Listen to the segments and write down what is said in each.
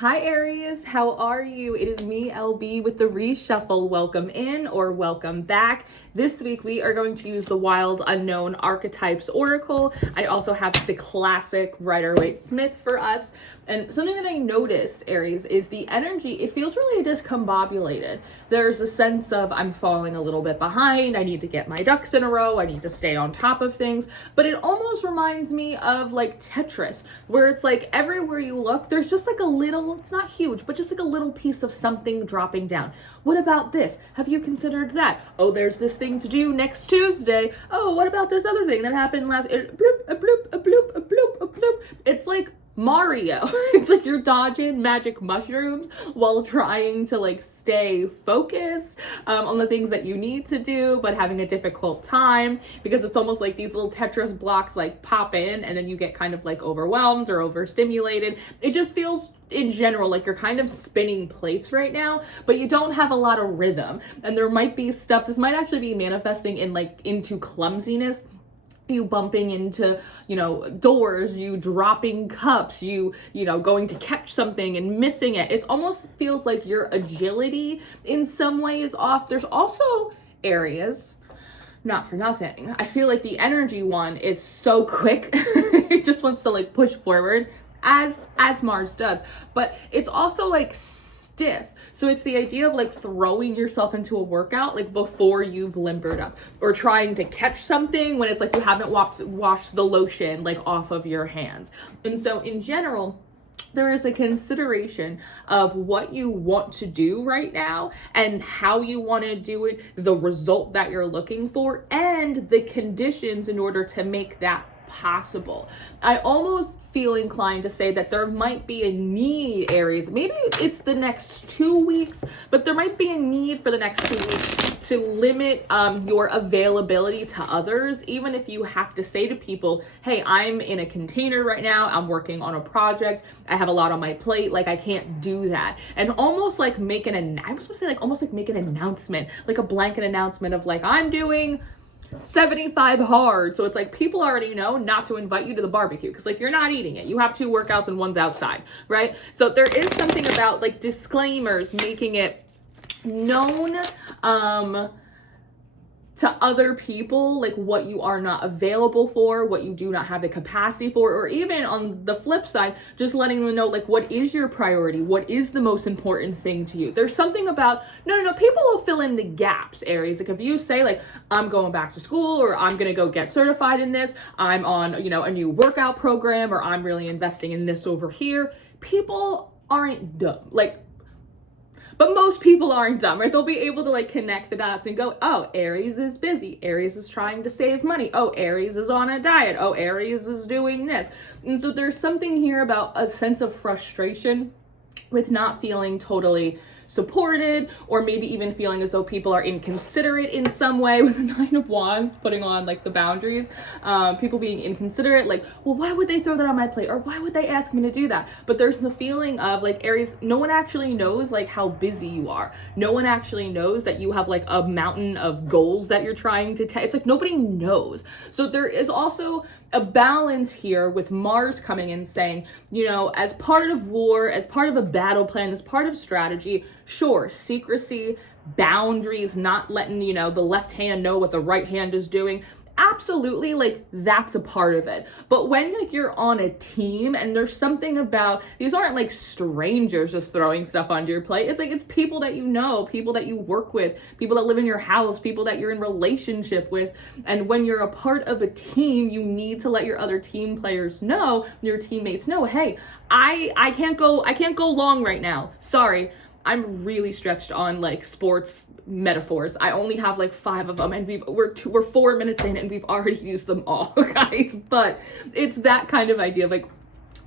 Hi Aries, how are you? It is me, LB, with the reshuffle. Welcome in or welcome back. This week we are going to use the Wild Unknown Archetypes Oracle. I also have the classic Rider-Waite-Smith for us. And something that I notice, Aries, is the energy, it feels really discombobulated. There's a sense of I'm falling a little bit behind, I need to get my ducks in a row, I need to stay on top of things. But it almost reminds me of like Tetris, where it's like everywhere you look, there's just like a little, it's not huge, but just like a little piece of something dropping down. What about this? Have you considered that? Oh, there's this thing to do next Tuesday. Oh, what about this other thing that happened last, a bloop, a bloop, a bloop, a bloop, a bloop. It's like Mario. It's like you're dodging magic mushrooms while trying to like stay focused on the things that you need to do, but having a difficult time because it's almost like these little Tetris blocks like pop in and then you get kind of like overwhelmed or overstimulated. It just feels in general like you're kind of spinning plates right now, but you don't have a lot of rhythm. And there might be stuff, this might actually be manifesting in like into clumsiness, you bumping into, doors, you dropping cups, you going to catch something and missing it. It almost feels like your agility in some way is off. There's also areas, not for nothing, I feel like the energy one is so quick. It just wants to like push forward as Mars does, but it's also like stiff. So it's the idea of like throwing yourself into a workout like before you've limbered up, or trying to catch something when it's like you haven't washed the lotion like off of your hands. And so in general, there is a consideration of what you want to do right now and how you want to do it, the result that you're looking for, and the conditions in order to make that possible. I almost feel inclined to say that there might be a need, Aries. Maybe it's the next 2 weeks, but there might be a need for the next 2 weeks to limit your availability to others, even if you have to say to people, hey, I'm in a container right now, I'm working on a project, I have a lot on my plate, like I can't do that. And almost like make almost like make an announcement, like a blanket announcement of like, I'm doing 75 hard. So it's like people already know not to invite you to the barbecue because like you're not eating it. You have 2 workouts and one's outside, right? So there is something about like disclaimers, making it known to other people, like what you are not available for, what you do not have the capacity for, or even on the flip side, just letting them know like what is your priority, what is the most important thing to you. There's something about, no, people will fill in the gaps, Aries. Like if you say like, I'm going back to school, or I'm gonna go get certified in this, I'm on, a new workout program, or I'm really investing in this over here, people aren't dumb. But most people aren't dumb, right? They'll be able to like connect the dots and go, oh, Aries is busy. Aries is trying to save money. Oh, Aries is on a diet. Oh, Aries is doing this. And so there's something here about a sense of frustration with not feeling totally supported, or maybe even feeling as though people are inconsiderate in some way, with the 9 of Wands putting on like the boundaries, people being inconsiderate, like, well, why would they throw that on my plate, or why would they ask me to do that? But there's the feeling of like, Aries, no one actually knows like how busy you are. No one actually knows that you have like a mountain of goals that you're trying to it's like nobody knows. So there is also a balance here with Mars coming in saying, as part of war, as part of a battle plan, as part of strategy, sure, secrecy, boundaries, not letting, the left hand know what the right hand is doing. Absolutely, like that's a part of it. But when like you're on a team and there's something about, these aren't like strangers just throwing stuff onto your plate. It's like, it's people that you know, people that you work with, people that live in your house, people that you're in relationship with. And when you're a part of a team, you need to let your other team players know, your teammates know, hey, I can't go long right now. Sorry. I'm really stretched on like sports metaphors. I only have like 5 of them, and we're 4 minutes in and we've already used them all, guys. But it's that kind of idea of like,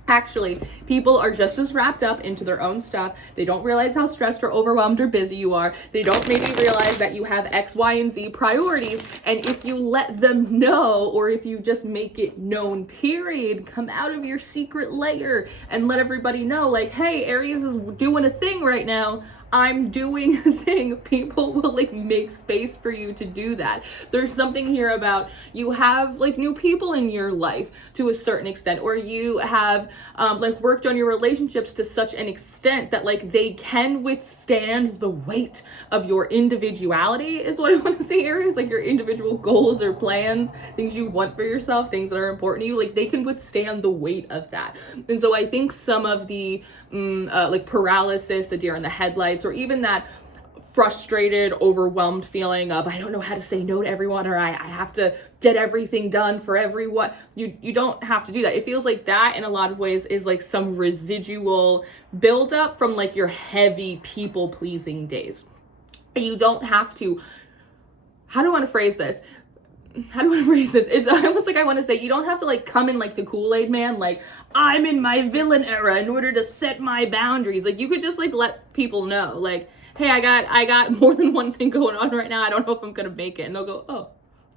actually, people are just as wrapped up into their own stuff. They don't realize how stressed or overwhelmed or busy you are. They don't maybe realize that you have X, Y, and Z priorities. And if you let them know, or if you just make it known, period, come out of your secret layer and let everybody know, like, hey, Aries is doing a thing right now. I'm doing a thing. People will like make space for you to do that. There's something here about you have like new people in your life to a certain extent, or you have like worked on your relationships to such an extent that like they can withstand the weight of your individuality, is what I want to say, Aries. Like your individual goals or plans, things you want for yourself, things that are important to you, like they can withstand the weight of that. And so I think some of the like paralysis, the deer in the headlights, or even that frustrated, overwhelmed feeling of I don't know how to say no to everyone, or I have to get everything done for everyone. You don't have to do that. It feels like that in a lot of ways is like some residual buildup from like your heavy people pleasing days. You don't have to, how do I want to phrase this? It's almost like I want to say you don't have to like come in like the Kool-Aid man, like I'm in my villain era in order to set my boundaries. Like you could just like let people know, like, hey, I got more than one thing going on right now. I don't know if I'm gonna make it. And they'll go, oh,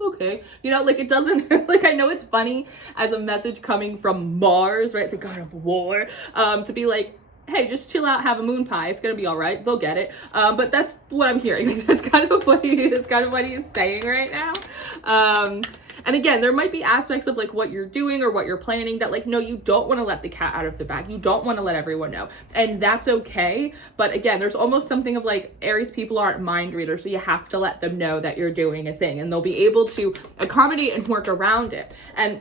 okay. You know, like it doesn't, like I know it's funny as a message coming from Mars, right, the god of war, to be like, hey, just chill out, have a moon pie. It's gonna be all right. They'll get it. But that's what I'm hearing. Like, that's kind of what he's saying right now. And again, there might be aspects of like what you're doing or what you're planning that like, no, you don't want to let the cat out of the bag. You don't want to let everyone know. And that's okay. But again, there's almost something of like Aries people aren't mind readers. So you have to let them know that you're doing a thing and they'll be able to accommodate and work around it. And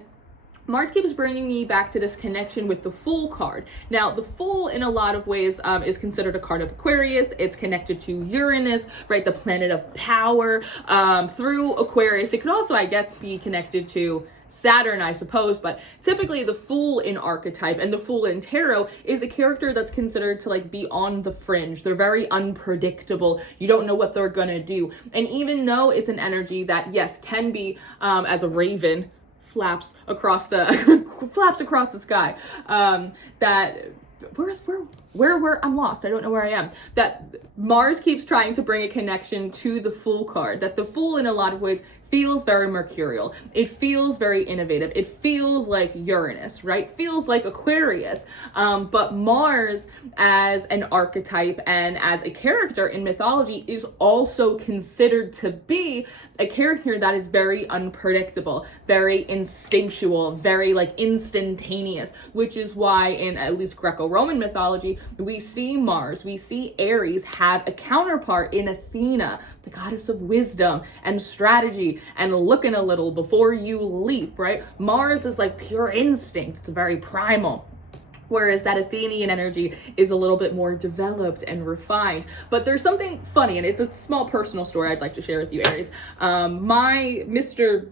Mars keeps bringing me back to this connection with the Fool card. Now, the Fool, in a lot of ways, is considered a card of Aquarius. It's connected to Uranus, right, the planet of power. Through Aquarius, it could also, I guess, be connected to Saturn, I suppose, but typically the Fool in archetype and the Fool in tarot is a character that's considered to like be on the fringe. They're very unpredictable. You don't know what they're gonna do. And even though it's an energy that, yes, can be as a raven, flaps across the sky, that where I'm lost. I don't know where I am. That Mars keeps trying to bring a connection to the Fool card, that the Fool in a lot of ways feels very mercurial. It feels very innovative. It feels like Uranus, right? Feels like Aquarius. But Mars as an archetype and as a character in mythology is also considered to be a character that is very unpredictable, very instinctual, very like instantaneous, which is why in at least Greco-Roman mythology, we see Mars, we see Aries have a counterpart in Athena, the goddess of wisdom and strategy and looking a little before you leap, right? Mars is like pure instinct. It's very primal. Whereas that Athenian energy is a little bit more developed and refined. But there's something funny, and it's a small personal story I'd like to share with you, Aries. My Mr.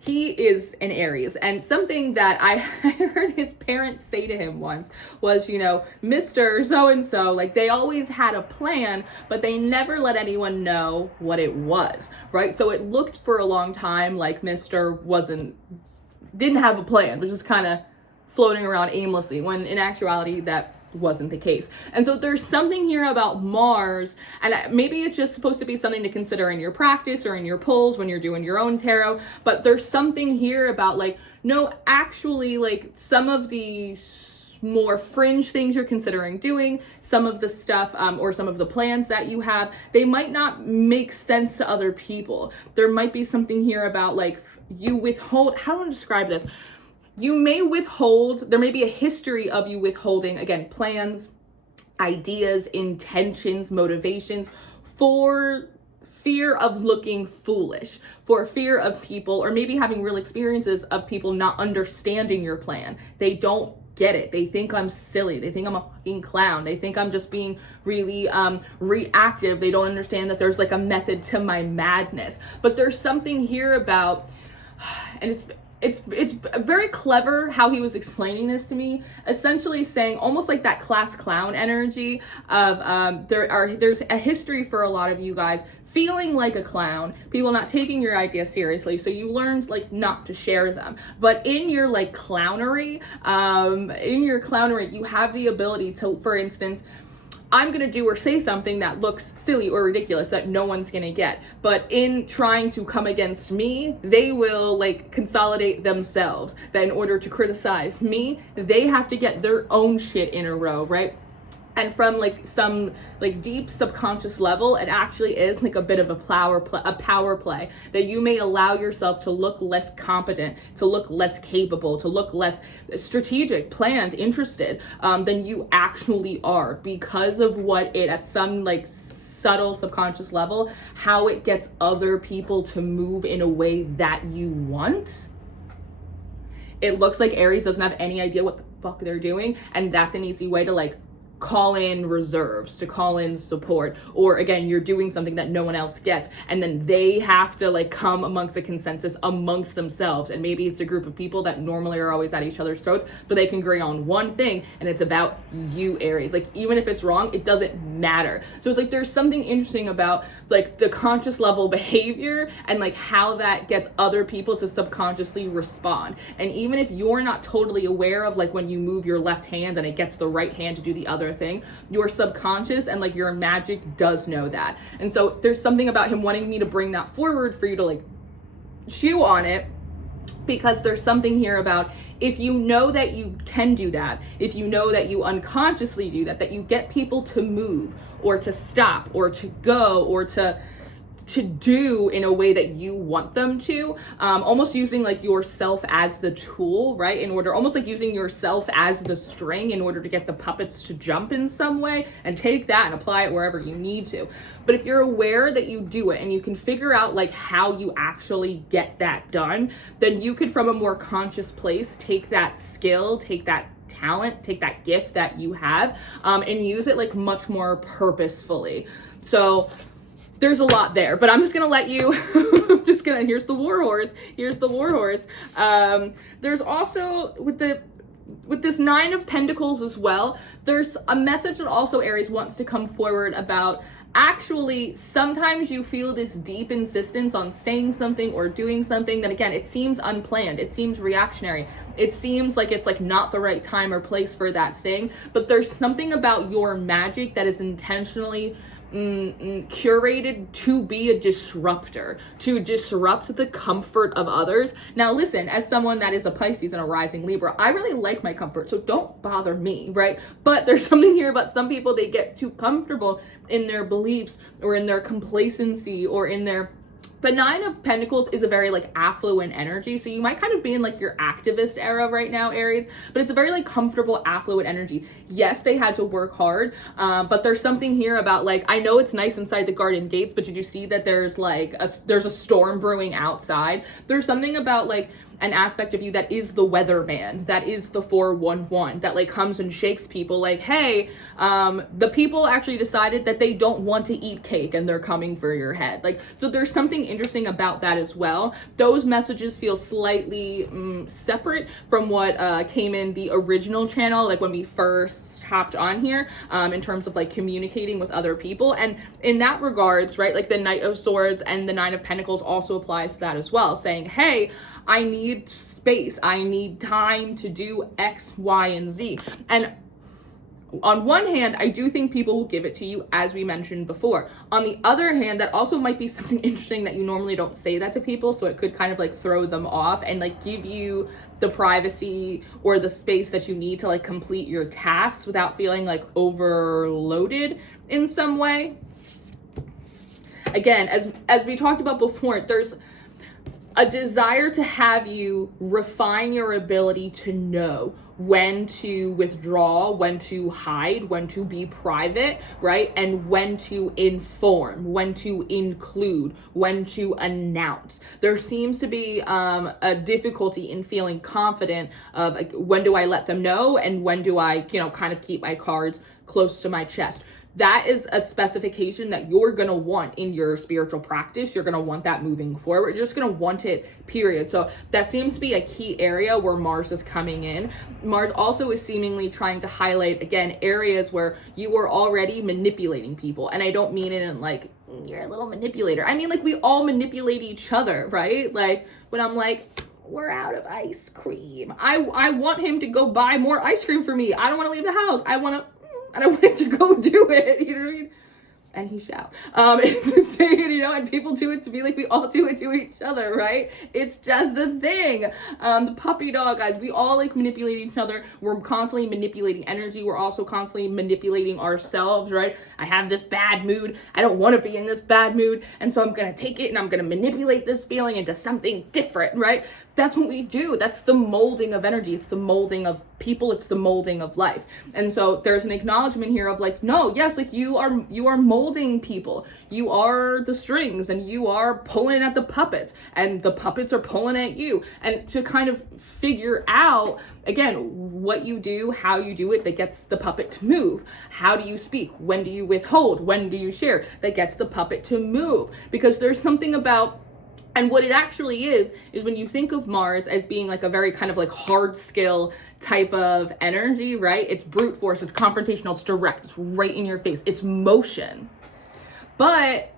He is an Aries, and something that I heard his parents say to him once was, you know, Mr. So-and-so, like they always had a plan, but they never let anyone know what it was, right? So it looked for a long time like Mr. didn't have a plan, was just kind of floating around aimlessly, when in actuality that wasn't the case. And so there's something here about Mars, and maybe it's just supposed to be something to consider in your practice or in your pulls when you're doing your own tarot, but there's something here about like, no, actually, like some of the more fringe things you're considering doing, some of the stuff or some of the plans that you have, they might not make sense to other people. There might be something here about like you withhold, how do I describe this? You may withhold, there may be a history of you withholding, again, plans, ideas, intentions, motivations for fear of looking foolish, for fear of people, or maybe having real experiences of people not understanding your plan. They don't get it. They think I'm silly. They think I'm a fucking clown. They think I'm just being really reactive. They don't understand that there's like a method to my madness. But there's something here about, and it's very clever how he was explaining this to me, essentially saying almost like that class clown energy of there's a history for a lot of you guys feeling like a clown, people not taking your ideas seriously, so you learned like not to share them. But in your like clownery, you have the ability to, for instance, I'm going to do or say something that looks silly or ridiculous that no one's going to get. But in trying to come against me, they will like consolidate themselves. That in order to criticize me, they have to get their own shit in a row, right? And from like some like deep subconscious level, it actually is like a bit of a power play that you may allow yourself to look less competent, to look less capable, to look less strategic, planned, interested than you actually are, because of what it at some like subtle subconscious level, how it gets other people to move in a way that you want. It looks like Aries doesn't have any idea what the fuck they're doing, and that's an easy way to like call in reserves, to call in support, or again, you're doing something that no one else gets, and then they have to like come amongst a consensus amongst themselves, and maybe it's a group of people that normally are always at each other's throats, but they can agree on one thing, and it's about you, Aries. Like, even if it's wrong, it doesn't matter. So it's like there's something interesting about like the conscious level behavior and like how that gets other people to subconsciously respond. And even if you're not totally aware of like when you move your left hand and it gets the right hand to do the other thing, your subconscious and like your magic does know that. And so there's something about him wanting me to bring that forward for you to like chew on it, because there's something here about if you know that you can do that, if you know that you unconsciously do that, that you get people to move or to stop or to go or to do in a way that you want them to, almost using like yourself as the tool, right? In order, almost like using yourself as the string in order to get the puppets to jump in some way, and take that and apply it wherever you need to. But if you're aware that you do it and you can figure out like how you actually get that done, then you could from a more conscious place take that skill, take that talent, take that gift that you have, and use it like much more purposefully. So there's a lot there, but I'm just gonna let you, here's the war horse. There's also, with this Nine of Pentacles as well, there's a message that also Aries wants to come forward about. Actually, sometimes you feel this deep insistence on saying something or doing something that, again, it seems unplanned, it seems reactionary, it seems like it's like not the right time or place for that thing, but there's something about your magic that is intentionally curated to be a disruptor, to disrupt the comfort of others. Now listen, as someone that is a Pisces and a rising Libra, I really like my comfort, so don't bother me, right? But there's something here about some people, they get too comfortable in their beliefs or in their complacency or in their... The Nine of Pentacles is a very like affluent energy. So you might kind of be in like your activist era right now, Aries, but it's a very like comfortable, affluent energy. Yes, they had to work hard, but there's something here about like, I know it's nice inside the garden gates, but did you see that there's like there's a storm brewing outside? There's something about like an aspect of you that is the weatherman, that is the 411, that like comes and shakes people like, hey, the people actually decided that they don't want to eat cake and they're coming for your head. Like, so there's something interesting about that as well. Those messages feel slightly separate from what came in the original channel, like when we first hopped on here, in terms of like communicating with other people. And in that regards, right, like the Knight of Swords and the Nine of Pentacles also applies to that as well, saying, hey, I need space, I need time to do X, Y, and Z. And on one hand, I do think people will give it to you, as we mentioned before. On the other hand, that also might be something interesting that you normally don't say that to people, so it could kind of like throw them off and like give you the privacy or the space that you need to like complete your tasks without feeling like overloaded in some way. Again, as we talked about before, there's a desire to have you refine your ability to know when to withdraw, when to hide, when to be private, right? And when to inform, when to include, when to announce. There seems to be a difficulty in feeling confident of like, when do I let them know and when do I, kind of keep my cards close to my chest. That is a specification that you're going to want in your spiritual practice. You're going to want that moving forward. You're just going to want it, period. So that seems to be a key area where Mars is coming in. Mars also is seemingly trying to highlight, again, areas where you are already manipulating people. And I don't mean it in like, you're a little manipulator. I mean, like, we all manipulate each other, right? Like, when I'm like, we're out of ice cream, I want him to go buy more ice cream for me. I don't want to leave the house. I want him to go do it. You know what I mean? and he shall. It's to say it, you know, and people do it to me like we all do it to each other, right? It's just a thing. The puppy dog, guys, we all like manipulate each other. We're constantly manipulating energy. We're also constantly manipulating ourselves, right? I have this bad mood. I don't want to be in this bad mood. And so I'm going to take it and I'm going to manipulate this feeling into something different, right? That's what we do. That's the molding of energy. It's the molding of people. It's the molding of life. And so there's an acknowledgement here of like, no, yes, like you are molding people. You are the strings and you are pulling at the puppets and the puppets are pulling at you. And to kind of figure out, again, what you do, how you do it, that gets the puppet to move. How do you speak? When do you withhold? When do you share? That gets the puppet to move. Because there's something about, and what it actually is when you think of Mars as being like a very kind of like hard skill type of energy, right? It's brute force, it's confrontational, it's direct, it's right in your face, it's motion. But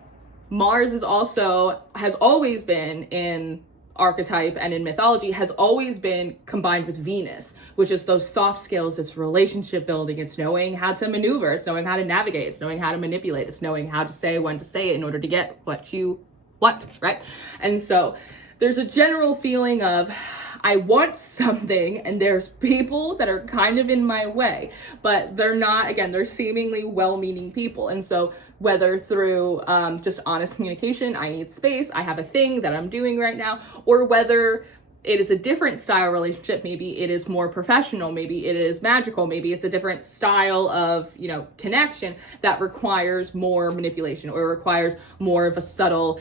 Mars is also, has always been in archetype and in mythology, has always been combined with Venus, which is those soft skills. It's relationship building. It's knowing how to maneuver. It's knowing how to navigate. It's knowing how to manipulate. It's knowing how to say when to say it in order to get what you want, right? And so there's a general feeling of, I want something and there's people that are kind of in my way, but they're not, again, they're seemingly well-meaning people. And so whether through just honest communication, I need space, I have a thing that I'm doing right now, or whether it is a different style relationship, maybe it is more professional, maybe it is magical, maybe it's a different style of, you know, connection that requires more manipulation or requires more of a subtle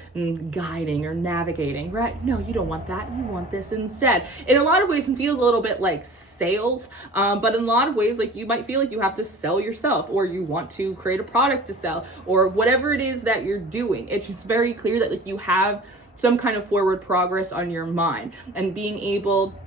guiding or navigating, right? No, you don't want that. You want this instead. In a lot of ways, it feels a little bit like sales, but in a lot of ways, like you might feel like you have to sell yourself, or you want to create a product to sell, or whatever it is that you're doing. It's just very clear that like you have some kind of forward progress on your mind, and being able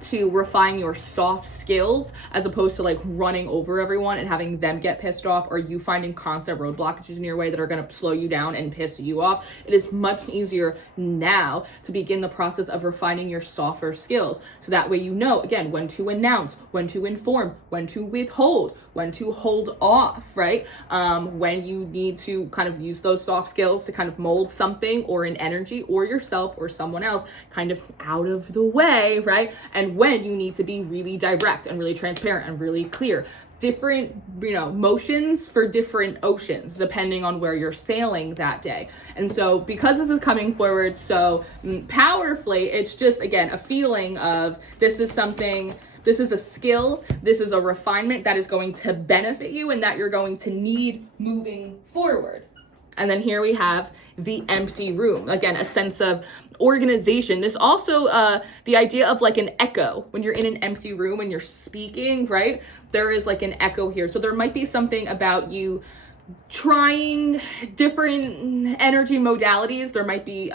to refine your soft skills as opposed to like running over everyone and having them get pissed off, or you finding constant road blockages in your way that are going to slow you down and piss you off. It is much easier now to begin the process of refining your softer skills. So that way, you know, again, when to announce, when to inform, when to withhold, when to hold off, right? When you need to kind of use those soft skills to kind of mold something or an energy or yourself or someone else kind of out of the way, right? And when you need to be really direct and really transparent and really clear. Different, you know, motions for different oceans, depending on where you're sailing that day. And so because this is coming forward so powerfully, it's just, again, a feeling of this is something, this is a skill, this is a refinement that is going to benefit you and that you're going to need moving forward. And then here we have the empty room. Again, a sense of organization. This also, the idea of like an echo. When you're in an empty room and you're speaking, right? There is like an echo here. So there might be something about you trying different energy modalities. There might be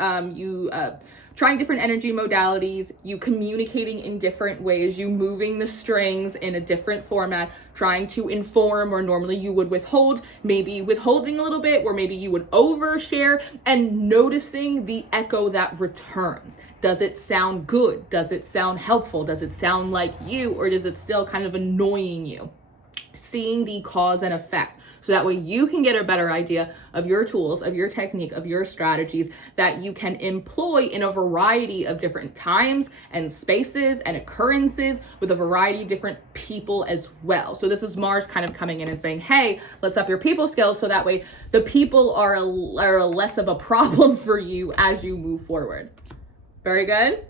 trying different energy modalities, you communicating in different ways, you moving the strings in a different format, trying to inform where normally you would withhold, maybe withholding a little bit, or maybe you would overshare, and noticing the echo that returns. Does it sound good? Does it sound helpful? Does it sound like you, or does it still kind of annoying you? Seeing the cause and effect, so that way you can get a better idea of your tools, of your technique, of your strategies that you can employ in a variety of different times and spaces and occurrences with a variety of different people as well. So this is Mars kind of coming in and saying, hey, let's up your people skills, so that way the people are less of a problem for you as you move forward. Very good.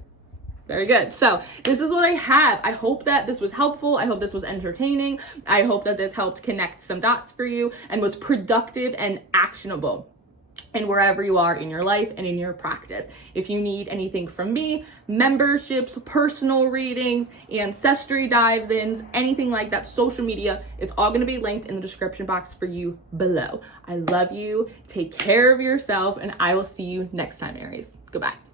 Very good. So this is what I have. I hope that this was helpful. I hope this was entertaining. I hope that this helped connect some dots for you and was productive and actionable. And wherever you are in your life and in your practice. If you need anything from me, memberships, personal readings, ancestry dives ins, anything like that, social media, it's all going to be linked in the description box for you below. I love you. Take care of yourself, and I will see you next time, Aries. Goodbye.